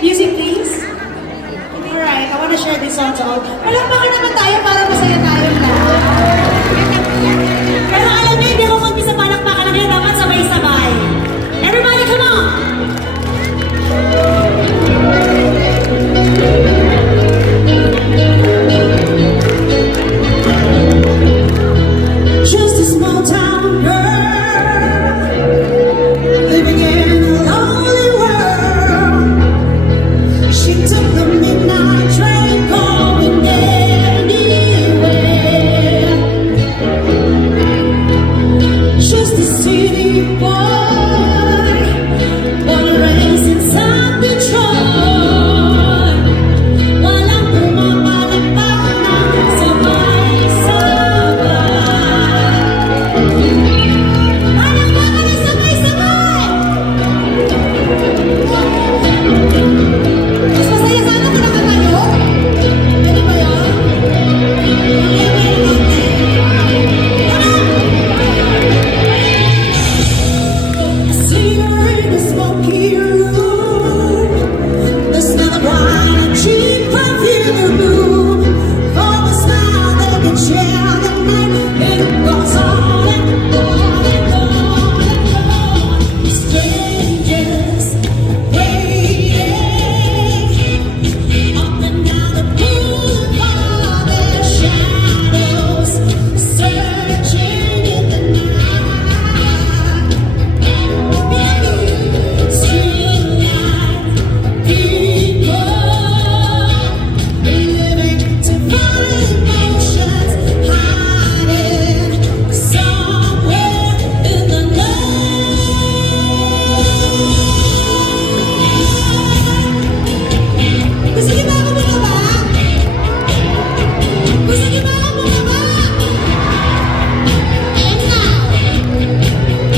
Music, please. Alright, I want to share this song to all. Palakpakan naman tayo para masaya tayong lahat. Pero alam niyo, hindi ako mag-isa palakpakan na kayo. Dapat sabay-sabay. Everybody, come on! Just a small town girl living in a lonely world. She took the midnight train going anywhere. Just a city boy, born and raised inside Detroit. Walang pumapalakpak na sabay-sabay. Palakpakan na sabay-sabay! Mas masaya sana kung nakatayo? Pwede ba yun? I see her in a smoky room. The smell of wine and cheap perfume. For the smile they can share the night. It goes on and on and on and on. Strangers waiting up and down the boulevard. Their shadows searching in the night. Street light people living to find emotions, hiding somewhere in the night. Gusto niyo ba ako bumaba? Gusto niyo ba ako bumaba? Ayan na.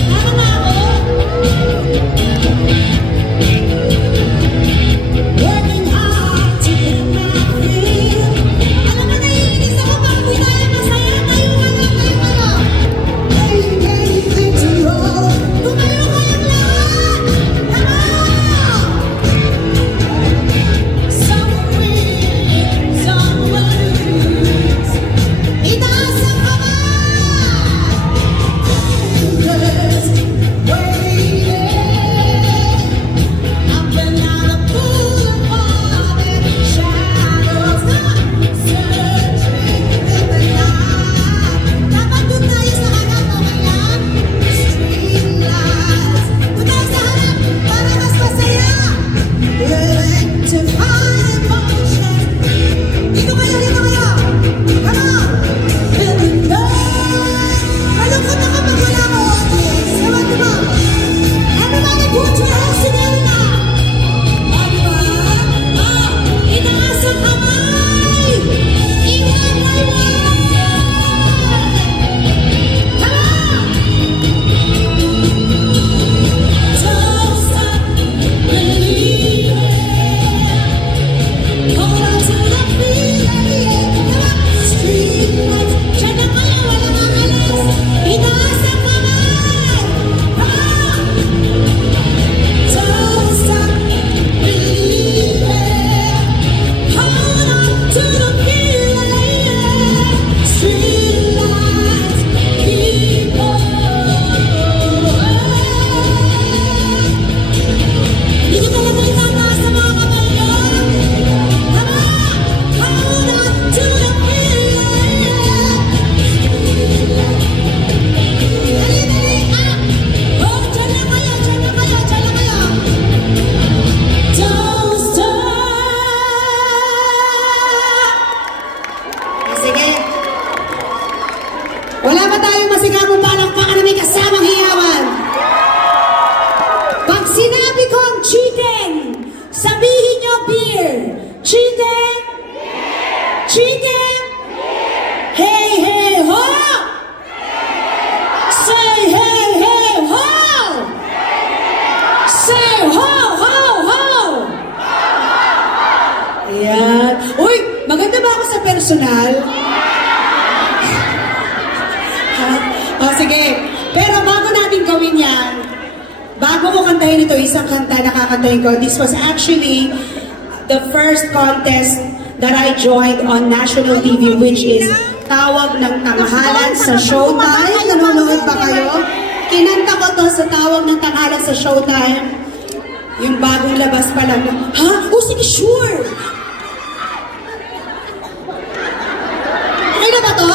Tama na ako? Working hard to get my feel. Alam mo, naiinis ako pag di tayo masaya. Tayo ka lang, tayo ka lang. Laying anything to roll. Tumayo kayong lahat. Come on! Someone win, someone lose. Itaas ang kamay. Just waiting. Up and down the boulevard, and shadows searching in the night. Dapat doon tayo sa harap, okay lang? Street lights. Doon tayo sa harap para mas masaya. Living to find emotion. Dito kayo, dito kayo. Come on. In the night. Malungkot na kapag wala mo. Sabat mo. Everybody put your hands together. Itaas ang kamay! Ingat kayo! Come on! Don't stop believing. Hold on to the feeling. Come on! Street lights. Diyan na kayo, walang aalis. Itaas ang kamay! Come on! Don't stop believing. Hold on to the feeling. Street lights, people. Hindi ko talaga itataas sa mga kamay nyo. Come on! Hold on to the feeling. Dali, dali, ah! Oh, dyan na kayo, dyan na kayo, dyan na kayo. Don't stop! Sige. Wala ba tayong masigabong palakpakan na may kasamang hiyawan? Pag sinabi kong chicken, sabihin nyo beer. Chicken? Chicken? Hey, hey, ho! Say hey, hey, ho! Say ho, ho, ho! Ayan. Uy, maganda ba ako sa personal? Sige. Pero bago natin gawin yan, bago ko kanta kakantahin ito, isang kanta na kakantahin ko. This was actually the first contest that I joined on national TV, which is Tawag ng Tanghalan sa Showtime. Nanonood ba kayo? Kinanta ko to sa Tawag ng Tanghalan sa Showtime. Yung bagong labas pa lang. Ha? Oh, sige, sure! Okay na ba to?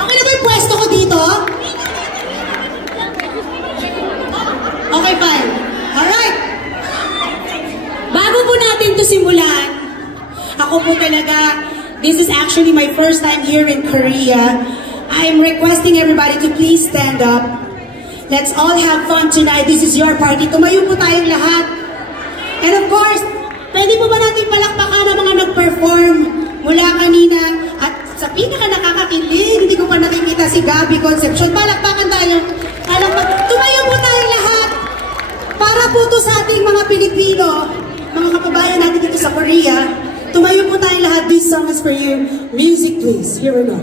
Okay na ba yung pwesto ko dito? Okay, fine. Alright. Bago po natin to simulan, ako po talaga, this is actually my first time here in Korea. I'm requesting everybody to please stand up. Let's all have fun tonight. This is your party. Tumayo po tayong lahat. And of course, pwede po ba natin palakpakan ang mga nag-perform mula kanina at sa pinaka nakakakilig, hindi ko pa nakikita si Gabby Concepcion. Palakpakan tayo. Tumayo po tayong lahat. Para po to sa ating mga Pilipino, mga kababayan natin dito sa Korea. Tumayo po tayong lahat. This song is for you. Music please. Here we go.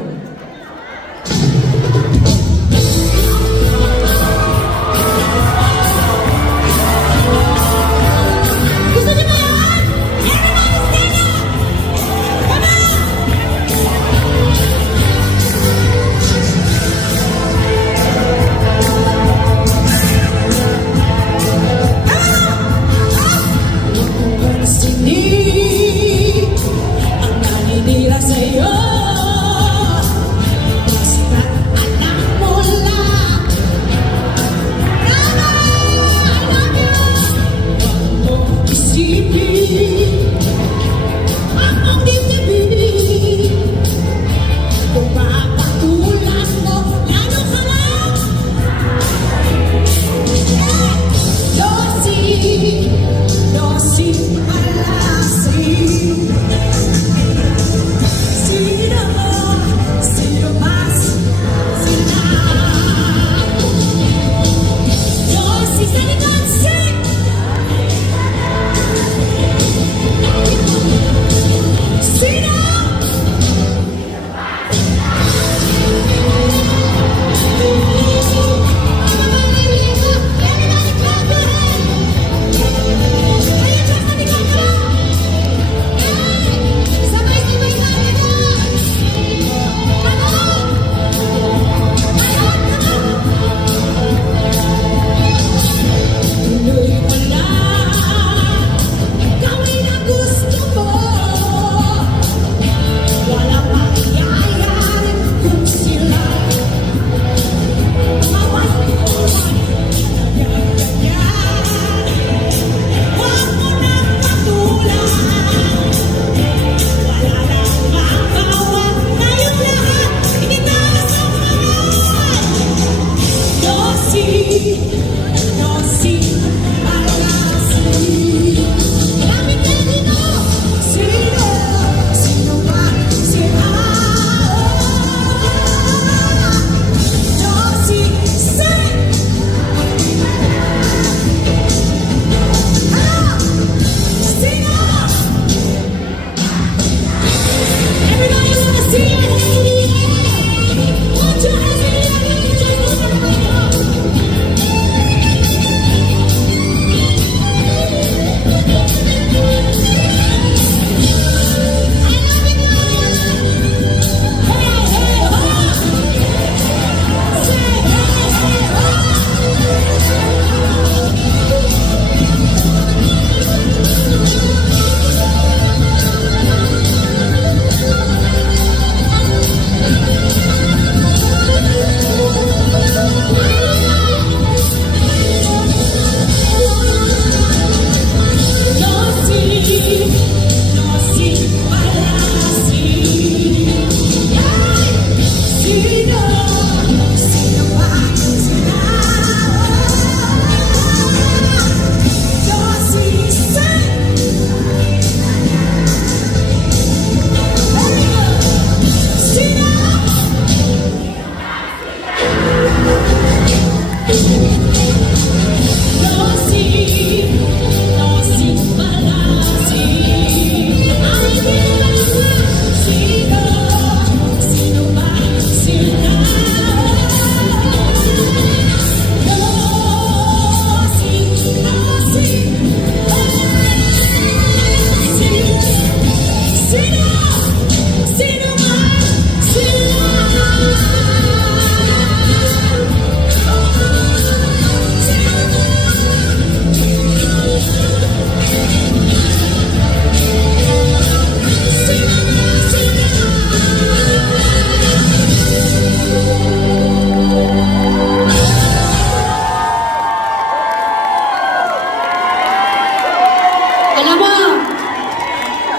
Alam mo,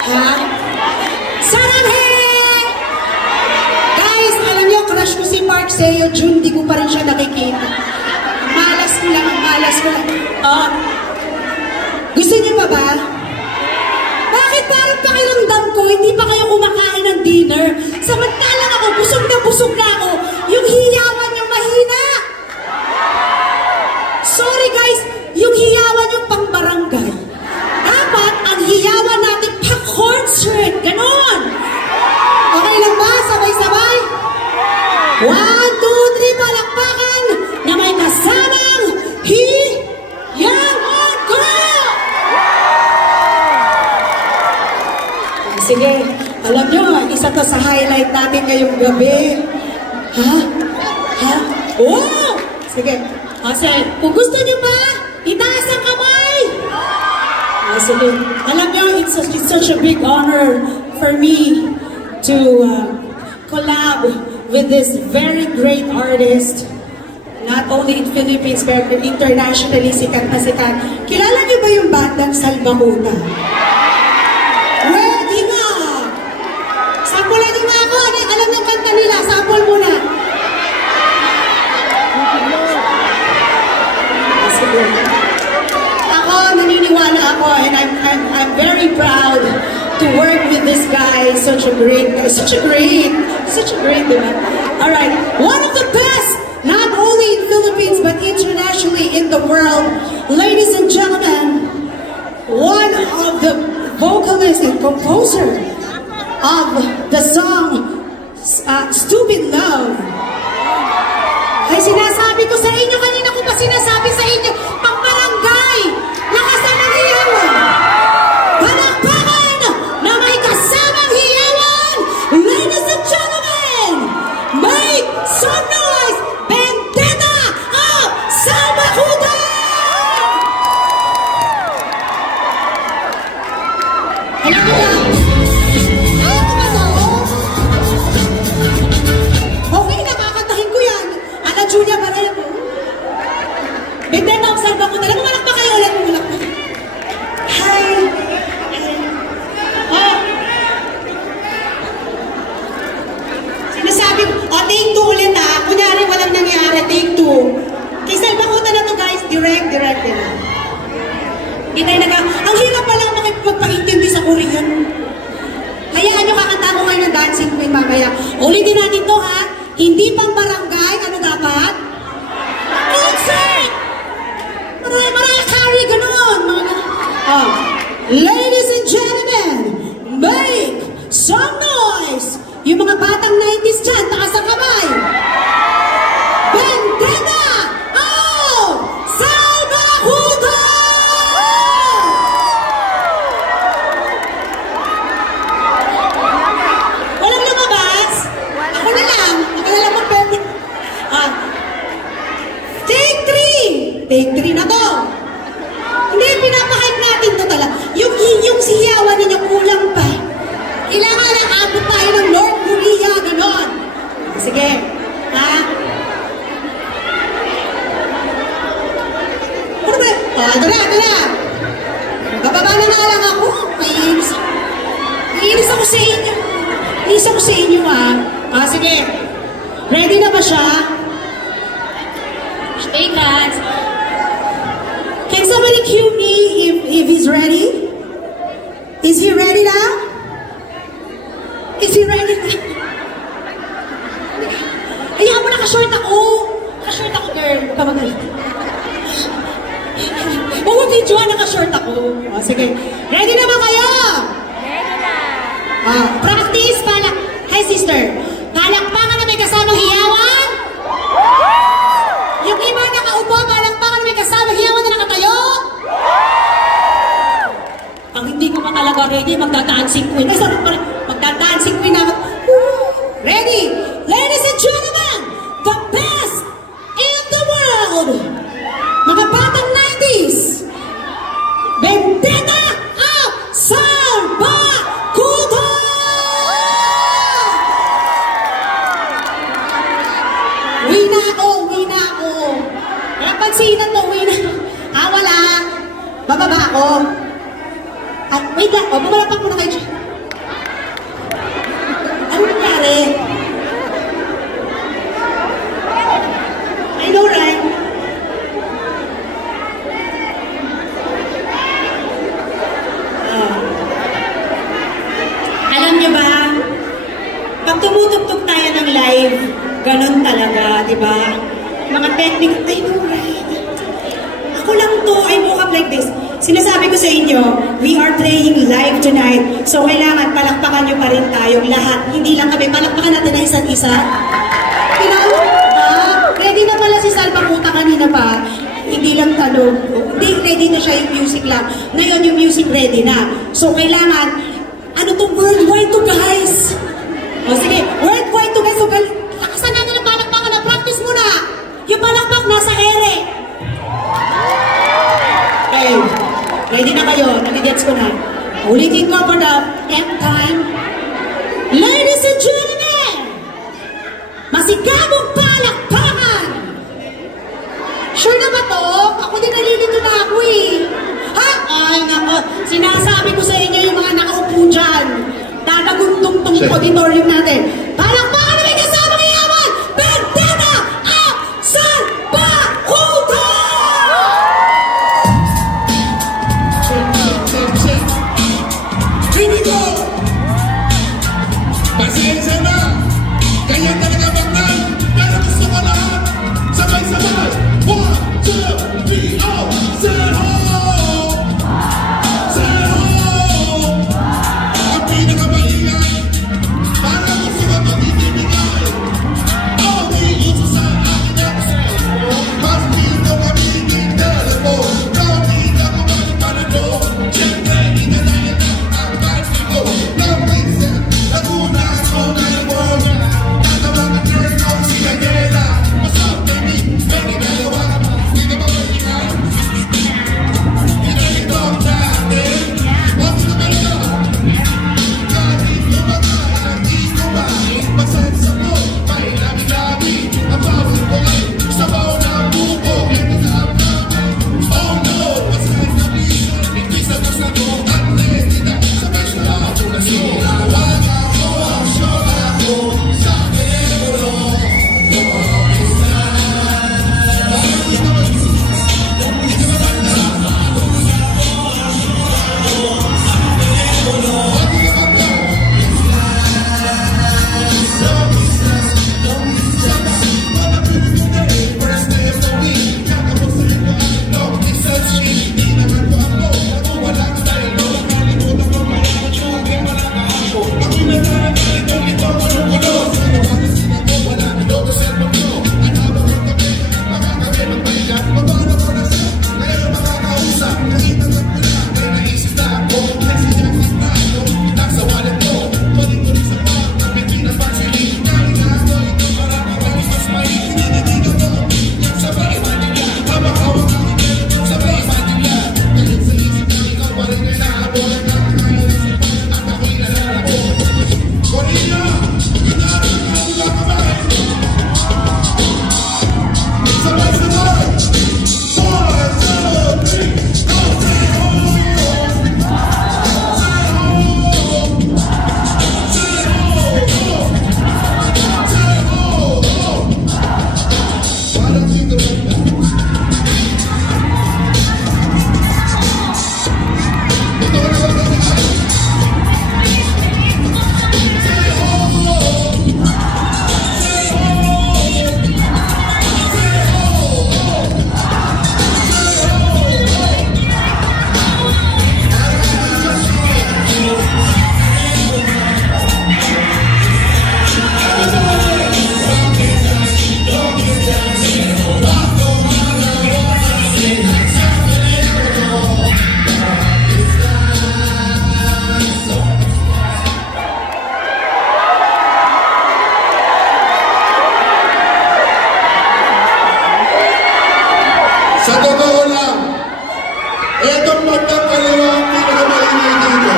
ha? Saranghe! Guys, alam niyo, crush ko si Park Seo Joon, di ko pa rin siya nakikita. Malas ko lang. Gusto niyo pa ba? Bakit parang pakiramdam ko, hindi pa kayo kumakain ng dinner? Samantalang ako, busog na ako, yung hiyawan yung mahina. Sorry guys, yung hiyawan yung pang-barangay. Dapat, ang hiyawan natin pa-concert, ganon. Okay lang ba? Sabay-sabay? 1, 2, 3, palakpakan na may kasamang hiyawan ko! Sige, alam nyo, isa to sa highlight natin ngayong gabi. Ha? Oh! Sige. Kasi, kung gusto nyo ba, itaas ang kamay! Sige. Alam nyo, it's such a big honor for me to collab with this very great artist. Not only in Philippines, but internationally sikat na sikat. Kilala nyo ba yung bandang Salbakuta? Ready nga! Sampulan nyo nga ako. Alam ng kanta nila. Sampul muna. Ako, naniniwala ako, and I'm very proud to work with this guy. Such a great, diba? Alright, one of the best, not only in Philippines, but internationally in the world. Ladies and gentlemen, one of the vocalists and composer of the song Stupid Love. Ay, sinasabi ko sa inyo, kanina ko pa sinasabi sa inyo, pang-barangay, nakasamang hiyawan. Palakpakan na may kasamang hiyawan. Ladies and gentlemen, make some noise, Vendetta of Salbakuta! Hello, hello. Julia Barrero. Vendetta of Salbakuta. Alam mo, malakpa kayo ulit. Malakpa. Hi. Oh. Sinasabi ko, take 2 ulit ha. Kunyari walang nangyari, take 2. Kay Salbakuta na to guys, direct na. Ang hirap palang makipagpaintindi sa Korean. Hayaan nyo, kakanta ko ngayon ng Dancing Queen mamaya. Ulitin natin to ha. Hindi pang barangay, ano dapat? Concert! Mariah Carey, ganon! Ladies and gentlemen, make some noise! Yung mga batang 90s dyan, taas ang kamay! Vendetta of Salbakuta! Walang lumabas? Ako na lang. Take 3 na to. Hindi, pinapahype natin to talaga. Yung siyawan ninyo kulang pa. Kailangan na abot tayo ng North Korea, ganon. Sige. Ha? Ano ba? Ito na. Bababa na nga lang ako. Naiinis ako sa inyo. Naiinis ako sa inyo, ha? Sige. Ready na ba siya? Shake hands. Can somebody cue me if he's ready? Is he ready now? Is he ready now? Ayaw mo, naka-short ako. Naka-short ako, girl. Huwag ka magalit. Huwag mo video, naka-short ako. Sige. Ready na ba kayo? Ready na. Practice, Hi, sister. Palakpakan na may kasamang hiyawan. Yung iba nakaupo, palakpakan na may kasamang hiyawan na nakatayo. Ang hindi ko pa talaga ready, magda-dancing queen. Ay, sorry, magda-dancing queen ako. Ready? Ladies and gentlemen, the best in the world. Mga batang 90s. Vendetta of Salbakuta! Wina ako. Napansinan mo, wina. Wala. Bababa ako. At wait lang, bumalapak muna kayo. Ano nangyari? I know, right? Alam niyo ba, pag tumutugtog tayo ng live, ganun talaga, di ba? Mga technique, I know, right? Ako lang to, I woke up like this. Sinasabi ko sa inyo, we are playing live tonight. So kailangan palakpakan nyo pa rin tayong lahat. Hindi lang kami, palakpakan natin na isa't isa. Ready na pala si Salva Puta kanina pa. Hindi lang talog. Hindi, ready na siya yung music lang. Ngayon yung music ready na. So kailangan, ano to, worldwide to guys. O sige, worldwide to guys. So lakasan natin ang palakpakan na practice muna. Yung palakpak nasa ere. Okay, ready na kayo. Nagigets ko na. Ulitin ko for the 10th time. Ladies and gentlemen, masigabong palakpakan! Sure na ba to? Ako din nalilito na ako eh. Ha? Ay nako, sinasabi ko sa inyo yung mga nakaupo dyan. Dadaguntong tong auditorium natin. Palakpakan namin kasama ng yaman! Bendeta at Salva Puta! Here we go! Pasensya na! Kaya talaga bagnan! Pero gusto ko lahat! Sabay-sabay! 1, 2, 3, oh! Say ho! Say ho! Ang pinakamalingay! Para gusto ko magtitibigay! Oh, di uso sa akin ang cellphone! Mas dito kamiging telephone! Kung di ka kumalipanado! Siyempre, inalayan ang battery ko! Love Vincent! Laguna ako California! Tatawag ang girl ko si Daniela! What's up, baby? Baby, dalawa! Hindi ba maingay? Ginagito natin! Huwag na kayo! Kahit lumagay, hindi ko ba? Masensa mo, may labi-labi! Ang bawal ko ay sabaw na buko! Ito na ang naman! Oh no! Masakit na piso! Hindi sa gusto ko! Atletika! Sabay sa lahat na siya! Wag ako ang show ako sa Pedro! First day of the week, kakabos sa ito ang ito. Research sheet, di naman ko ako. Ako walang style, no? Nakalimutan ko pa lang at yung aking walang kahako. Ako nagkaroon na ito, kulo-kulo. Sa nawagan sinago, wala na doon sa cellphone ko. At habang ang tabi, makakawin ang pahigat. Mabara ko na siya, ngayon makakausap. Nakita na ko na, may naisip na ako. Nagsinyakis na ako, nasa wallet ko. Balik ko rin sa pang, napiti na pansili. Kain na ako, ito para mawalis mas mahilig. Tinitigan ko, sabay manila. Habang-hawak ang ito, sabay manila. Kahit sa isip na ikaw, balik na naabola na. Kaya na sa pang, at ako'y nalalako. Corina, ginaran na ang kamay. Sabay-sabay. 1, 2, 3, go, say ho! Say ho! Say ho! Say ho! Parang dito ba? Ito na ba natin? Say ho! Say ho! Sa totoo lang, etong magkakalawa ang pinakamaingay dito.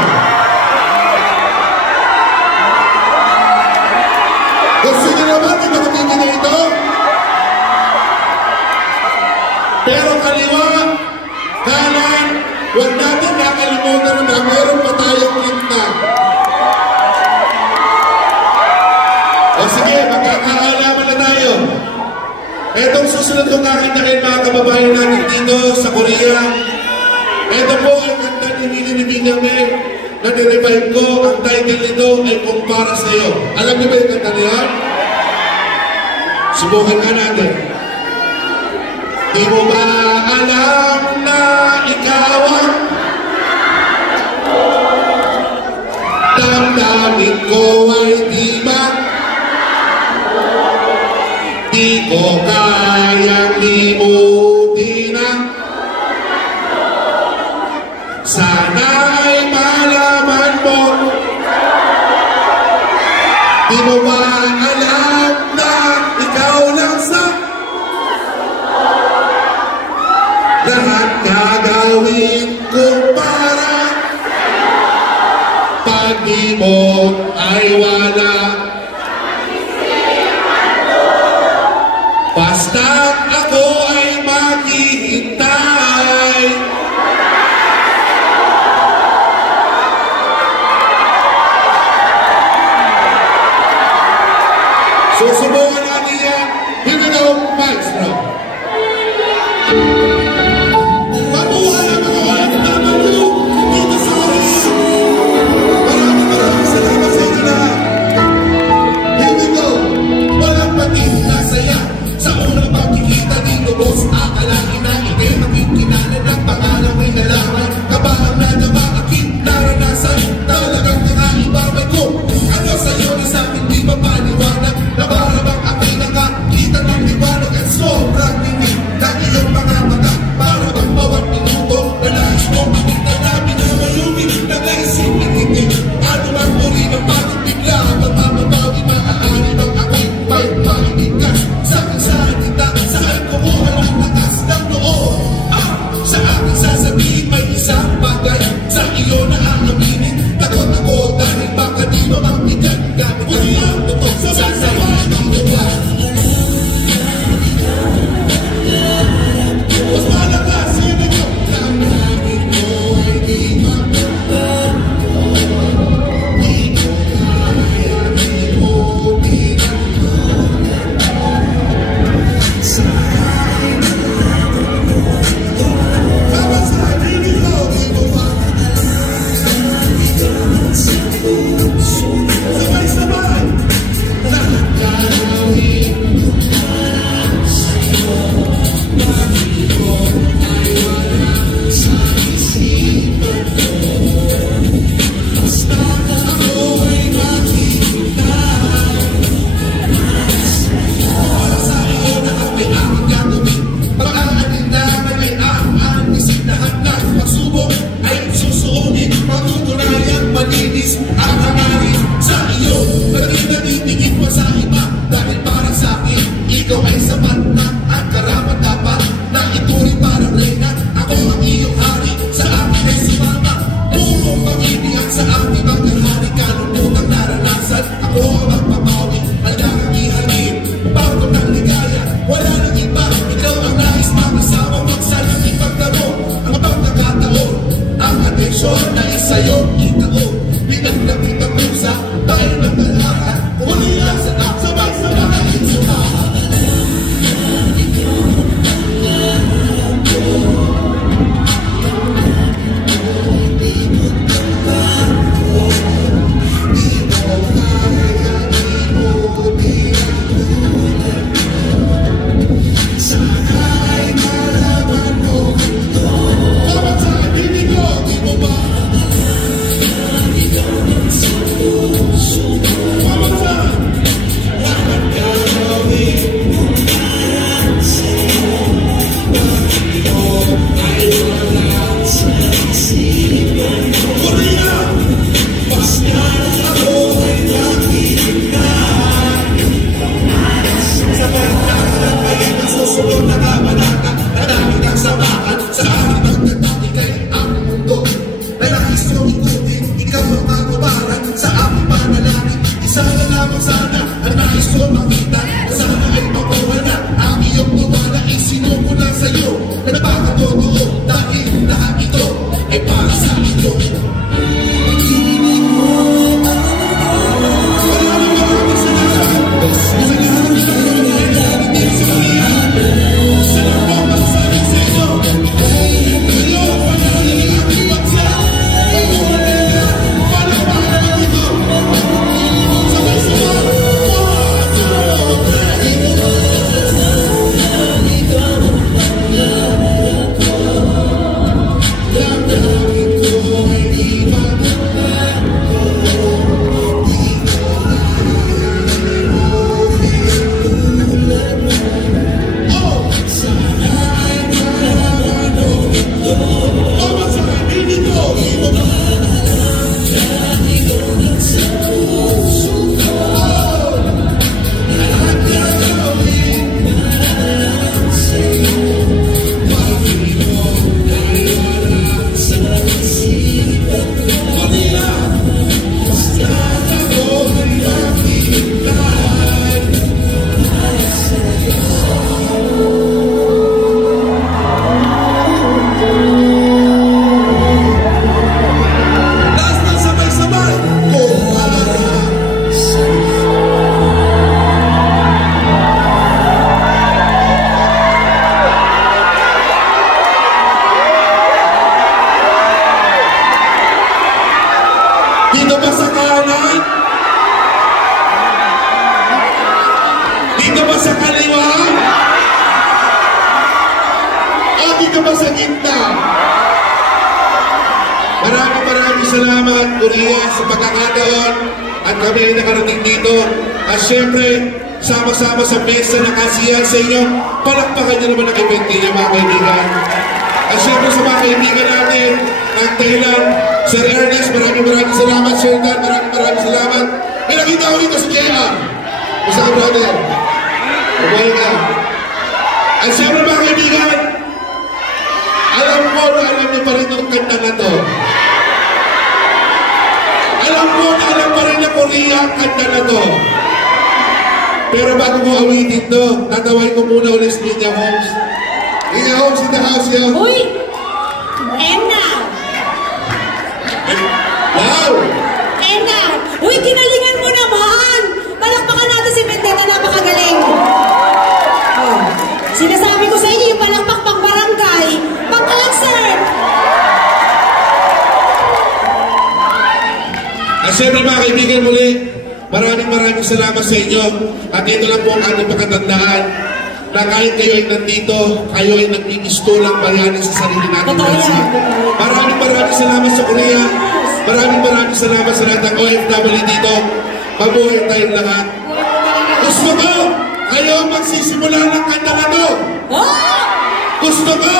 Gusto niyo naman ito katitigil ito? Pero kaliwa, kanan, huwag natin nakalimutan na mayroon susunod kong nakita mga kababayan natin dito sa Korea. Ito po ang kanta ni Nini Villame na nirevive ko. Ang title nito ay Kumpara Sa'yo. Alam niyo ba yung kanta niya? Subukan nga natin. Di mo ba alam na ikaw ang damdamin ko ay di ba? Di ko kayang limutin ang sana ay malaman mo. Di mo ba alam na ikaw lang sa lahat gagawin ko para pag di mo ay wala. Basta't ako ay maghihintay. Susubukan natin yan. Here we go, maestro. Mabuhay ang mga walang tatanong dito sa Korea. Maraming salamat sa inyo lahat. Here we go. Walang patin na saya. Sa unang pagkikita dito, boss, akalain na hindi makikilala ng pangalang may nalaman. Kabahang na naman aking naranasan. Talagang nakaibabay ko. Ano sa'yo na sa'kin di ba paliwanag? Na para bang ako'y nakakita ng liwanag at sobrang tingin ng iyong mga mata. Para bang bawat minuto na nais mo makita namin na mayumi na naisip hindi. Ano man muli ng pagod bigla magmamabawi maaari bang ako'y may maibigkas. Saan kita, saan kumuha ng lakas ng noo? Sa aking sasabihin may isang bagay sa iyo na aaminin. Takot ako dahil baka di mo magbigay. Gamit ang iyong totoo sa sasabihin ng lugar. Mas malakas yun ito. Damdamin ko ay di magbabago. Di ko kaya limutin ang ang hangarin sa iyo. Pagiging natitigit pa sa iba. Dahil para sa akin, ikaw ay sapat na ang karapat dapat na ituring parang reyna. Ako ang iyong hari, sa akin ay sumama. Purong pag-ibig at sa aking maghahari. Kalungkutang naranasan, ako ang magpapawi. Halagang ihalin, bago ng ligaya. Wala nang iba, ikaw ang nais makasama. Magsalang ipaglaro ang pagkakataon. Ang atensyon na isayo, itaon. Pinagdamit ang pusa, dahil ng dalahan. Huli lang sa sabay-sabay sumahan. Dapat sa akin, hindi ko, di mo ba? salamat, Korea, sa pagkakataon at kami ay nakarating dito. At syempre, sama-sama sa mesa ng kasiyahan sa inyo. Palakpakan nyo naman ang event ninyo, mga kaibigan. At syempre sa mga kaibigan natin, ang Thailand, Sir Ernest, maraming salamat. Sir Dan, maraming salamat. May nakita ko dito si JR. Basta ka, brother. Mabuhay ka. At syempre mga kaibigan, alam niyo pa rin ang kanta na to. Alam pa rin na Korea ang kanta na to. Pero bago ko awitin to, tataway ko muna ulit si Linya Holmes. Linya Holmes in the house, yo. Uy! Enna! Wow! Enna! Uy, kinalingan mo naman! Palakpakan natin si Vendetta, napakagaling! Oh. Sinasabi ko sa inyo, yung palakpak pang barangay, pang concert! At syempre mga kaibigan muli, maraming salamat sa inyo. At ito lang po ang ating pagkatandaan na kahit kayo ay nandito, kayo ay nagpipistulang bayanin sa sarili natin bansa. Maraming salamat sa Korea. Maraming salamat sa lahat ng OFW dito. Mabuhay tayong lahat. Gusto ko, kayo ang magsisimula ng kanta na to. Gusto ko,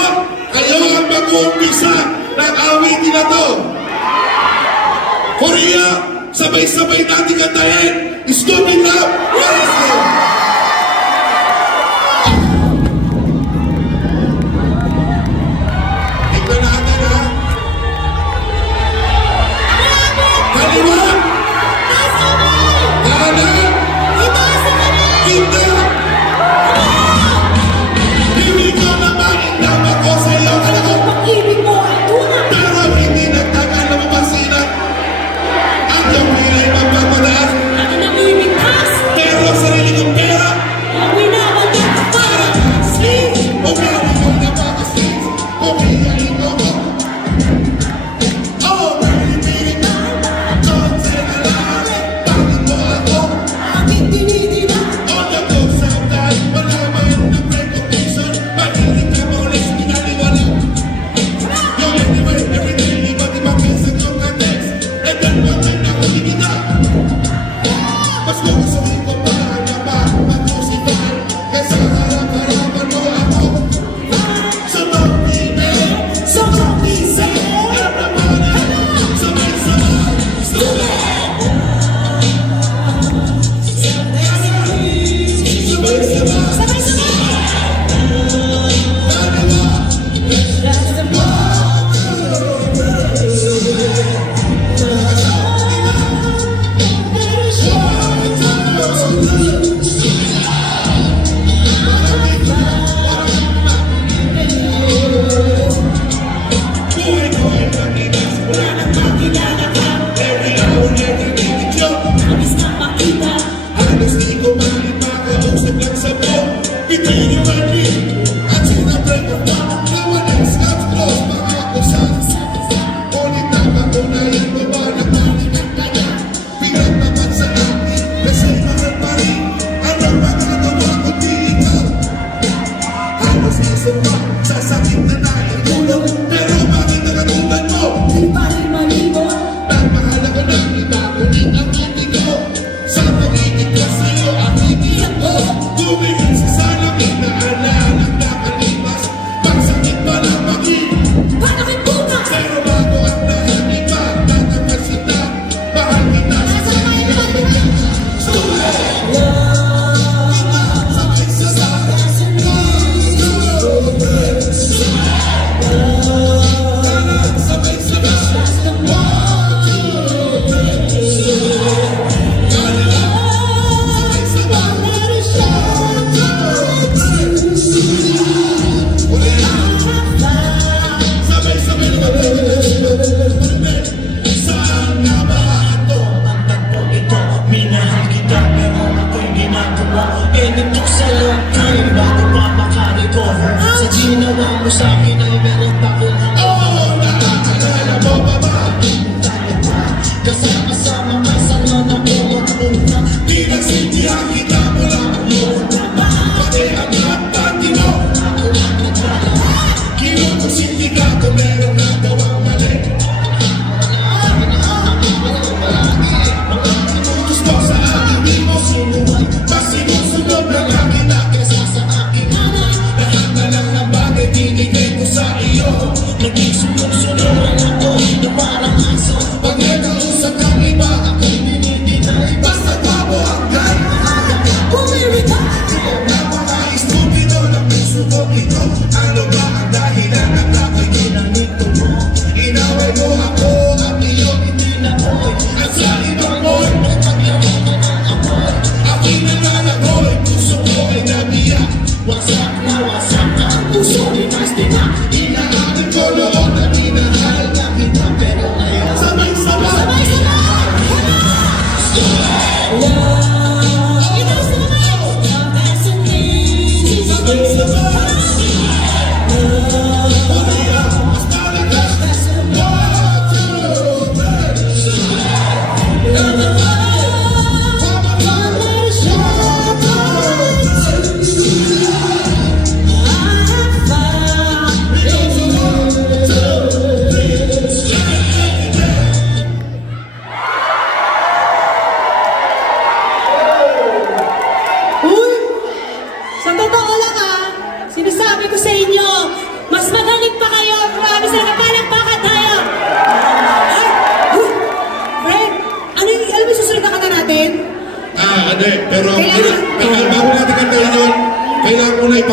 kayo ang mag-uumpisa ng awitin na to. Korea, sabay-sabay natin kantahin. Stupid Love, where is it? Tignan natin, ha? Kaliwa! Kanan! Kita! Ibig ko na maindama ko sa iyo. Pag-ibig mo ay tunay! Pero hindi nagtagal na mapasinan. Ang iyong pilay magpapadaas. Ako na lumimigtas! Pero sarili ko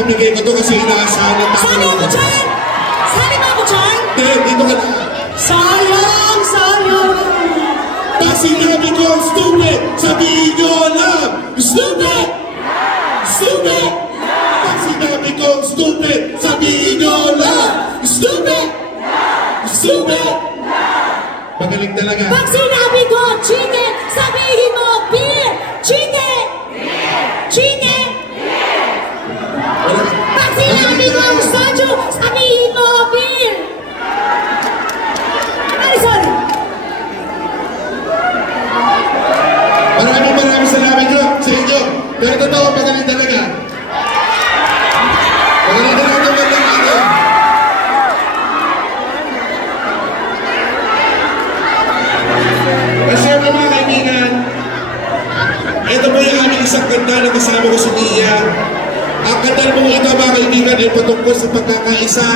ipamigay ko to kasi inaasahan ng tao. Sali ako dyan! Sali mo ako dyan! Dito ka na. Sayang, sayang. Pag sinabi ko, stupid, sabihin nyo lang, stupid! Stupid! Pag sinabi ko, stupid, sabihin nyo lang, stupid! Stupid! Magaling talaga. Pag sinabi ko, chicken, sabihin mo, beer! Chicken! Chicken! Pag sinabi ko, soju, sabihin mo, beer! Marisol! Maraming salamat ko sa inyo. Pero totoo, magaling talaga. Magaling talaga itong gandang ito. Kasi mga kaibigan, ito po yung aming isang kanta na kasama ko si Nia. Ang kanta mong ito mga kaibigan ay patungkol sa pagkakaisa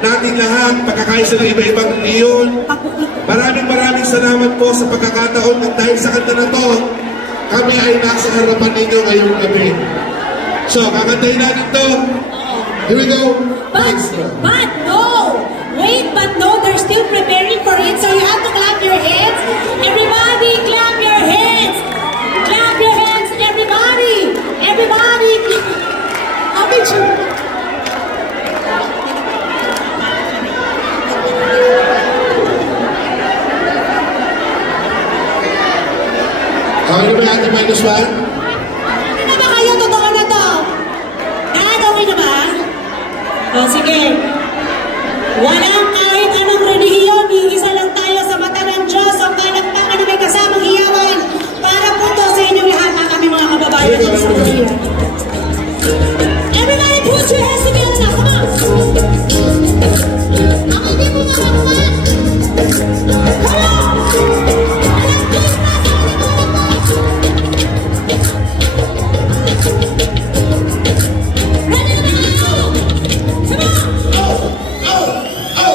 natin lahat, pagkakaisa ng iba-ibang leon. Maraming salamat po sa pagkakataon at dahil sa kanta na to, kami ay nasa harapan ninyo ngayong gabi. So, kakantahin natin to. Here we go. But no! Wait, but no, they're still preparing for it, so you have to clap your hands. Everybody, clap your hands! Clap your hands, everybody! Everybody! A picture! Okay na ba natin minus one? Ano na ba kayo? Totoo na to? Okay na ba? O, sige. Walang kahit anong relihiyon, iisa lang tayo sa mata ng Diyos. Ang palakpakan na may kasamang hiyawan. Para po to sa inyong lahat ng aming mga kababayan dito sa Maria. Everybody put your hands together now. Come on. Ako hindi mo nga makuha. Come on. Oh!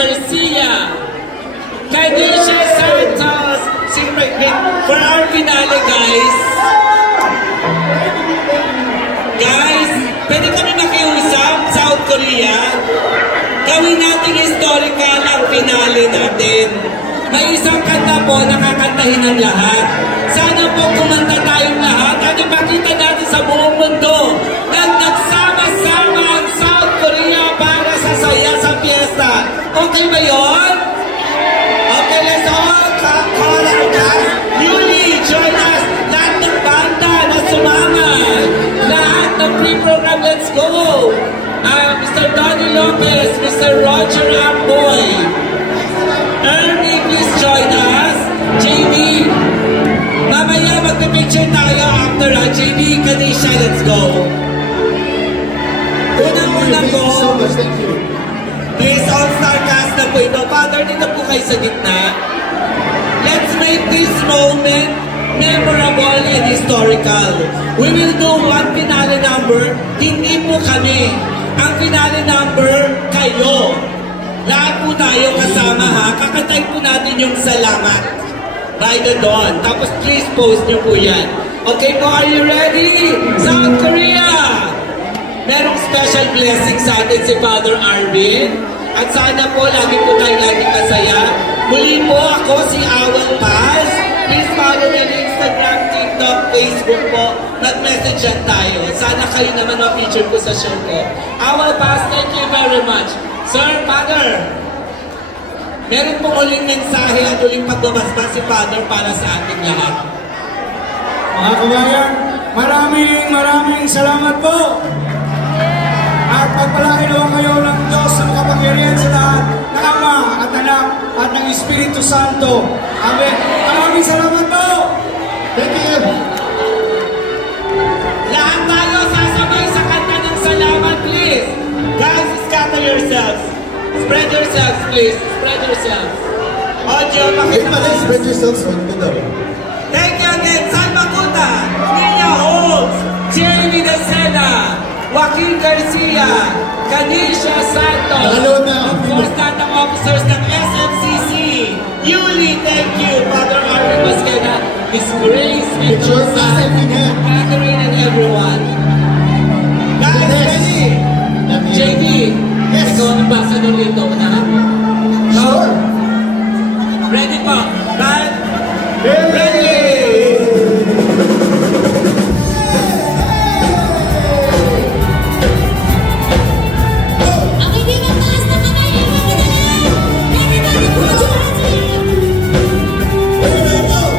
Garcia, Kanisha Santos, for our finale, guys. Guys, pwede kami makiusap, South Korea. Gawin natin historical ang finale natin. May isang kanta po na kakantahin ng lahat. Sana po kumanta tayong lahat at ipakita natin sa buong mundo na nagsama-sama ang South Korea para sa saya sa fiesta. Okay ba yun? Okay, let's all call our cast. Yuli, join us. Lahat ng banda na sumama. Lahat ng pre-program, let's go. Mr. Donnie Lopez, Mr. Roger Amboy. Ernie, please join us. JB. Mamaya magpipicture tayo after JB, Kanisha, let's go. Unang-una po. Thank you. Please, all-star cast na po ito. Father, dito po kayo sa gitna. Let's make this moment memorable and historical. We will do one finale number. Hindi po kami. Ang finale number, kayo. Lahat po tayo kasama ha. Kakantay po natin yung salamat. By the dawn. Tapos please post nyo po yan. Okay po, are you ready? South Korea! Merong special blessing sa atin si Father Arvin. At sana po, lagi po tayo laging masaya. Muli po ako si Awal Paz. Please follow me on Instagram, TikTok, Facebook po. Mag-message yan tayo. Sana kayo naman ma-feature ko sa show ko. Awal Paz, thank you very much. Sir, Father, meron pong uling mensahe at uling pagbabasbas si Father para sa ating lahat. Mga kabayan, maraming salamat po. At pagpalain naman kayo ng Diyos na makapangyarihan sa lahat ng Ama at Anak at ng Espiritu Santo. Amen. Maraming salamat po. Thank you. Lahat tayo sasabay sa kanta ng salamat, please. Guys, scatter yourselves. Spread yourselves, please. Spread yourselves. Audio, Hey, pakita pala, mo. spread yourselves on the double. Thank you again, Salma Kuta, Nia Holmes, Jeremy De Sena, Joaquin Garcia, Kanisha Santos, Nakaload na. of course, datang officers ng SMCC. Yuli, thank you. Father Arvin Masqueda, Miss Grace, and Picture Josan, sa akin. Catherine, and everyone. Guys, Yes. ready? JD, Yes. ikaw ang ambassador nito, na? Sure. Ready po? Band? Ready! Ang hindi mataas na kamay, iwan mo na lang. Everybody put your hands in. Salamat.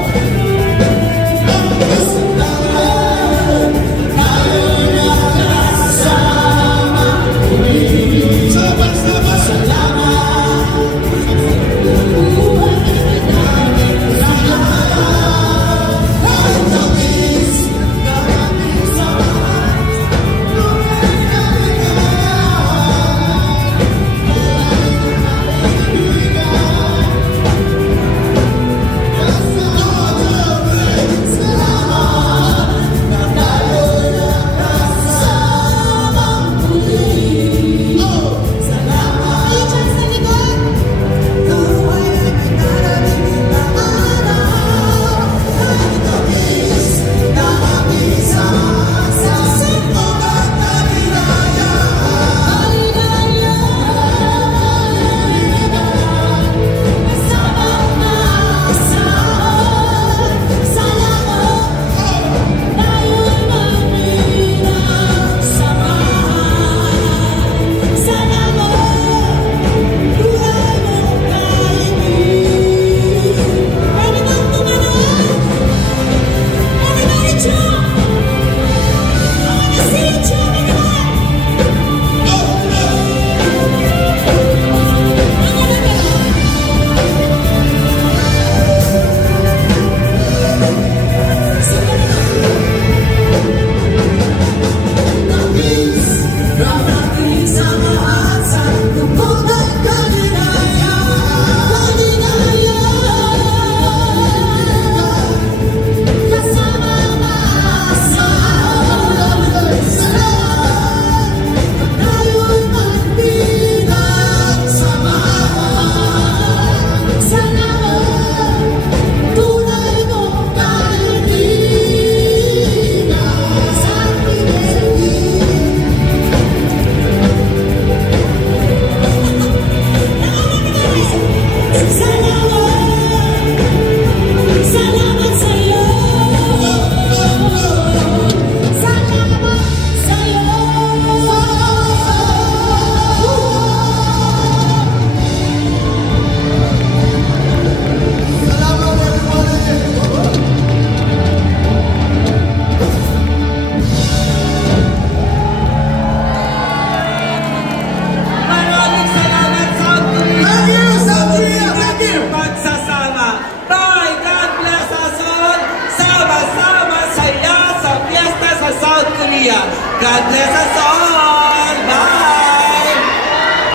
God bless us all.